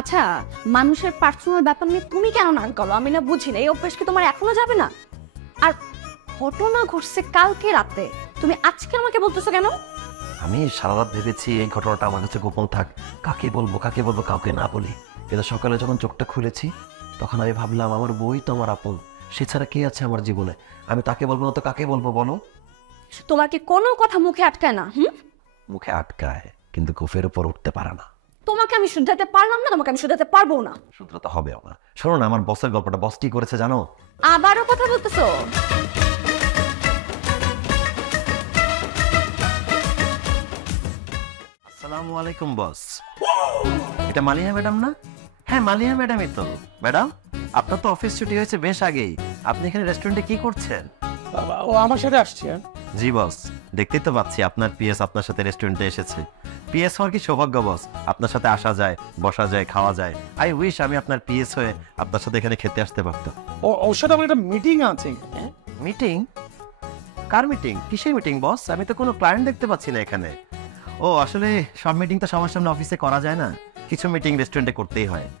আচ্ছা, মানুষের পার্সোনাল ব্যাপার নিয়ে তুমি কেন নাক গলো? আমি না বুঝি না, এই অভ্যাস কি তোমার এখনো যাবে না? আর ঘটনা ঘটছে কালকে রাতে, তুমি আজকে আমাকে বলতেছো কেন? আমি সারা রাত ভেবেছি এই ঘটনাটা আমার কাছে গোপন থাক, কাকে বলবো কাউকে না বলি। কিন্তু সকালে যখন চোখটা খুলেছি তখন আমি ভাবলাম আমার বই তো আমার আপন, সে ছাড়া কে আছে আমার জীবনে? আমি তাকে বলবো না তো কাকে বলবো বলো? তোমার কি কোনো কথা মুখে আটকায় না? মুখে আটকায় কিন্তু গোফের উপর উঠতে পারে না। তোমাকে আমি শুধাতে পারলাম না, তোমাকে আমি শুধাতে পারবো না। শুধরাতে হবে না। শোনো না, আমার বসের গল্পটা বস কি করেছে জানো? আবারও কথা বলতেছো? আসসালামু আলাইকুম বস। এটা মালিহা ম্যাডাম না? হ্যাঁ মালিহা ম্যাডামই তো। ম্যাডাম, আপনার তো অফিস ছুটি হয়েছে বেশ আগেই, আপনি এখানে রেস্টুরেন্টে কি করছেন? ও আমার সাথে আসছে। জি বস, দেখতেই তো পাচ্ছি আপনার পিএস আপনার সাথে রেস্টুরেন্টে এসেছে। পিএস হওয়ার কি সৌভাগ্য বস, আপনার সাথে আসা যায়, বসা যায়, খাওয়া যায়। আই উইশ আমি আপনার পিএস হয়ে আপনার সাথে এখানে খেতে আসতে পারতাম। ওর সাথে আমার একটা মিটিং আছে। মিটিং? কার মিটিং? কিসের মিটিং বস? আমি তো কোনো ক্লায়েন্ট দেখতে পাচ্ছি না এখানে। ও আসলে সব মিটিং তো সবার সামনে অফিসে করা যায় না, কিছু মিটিং রেস্টুরেন্টে করতেই হয়।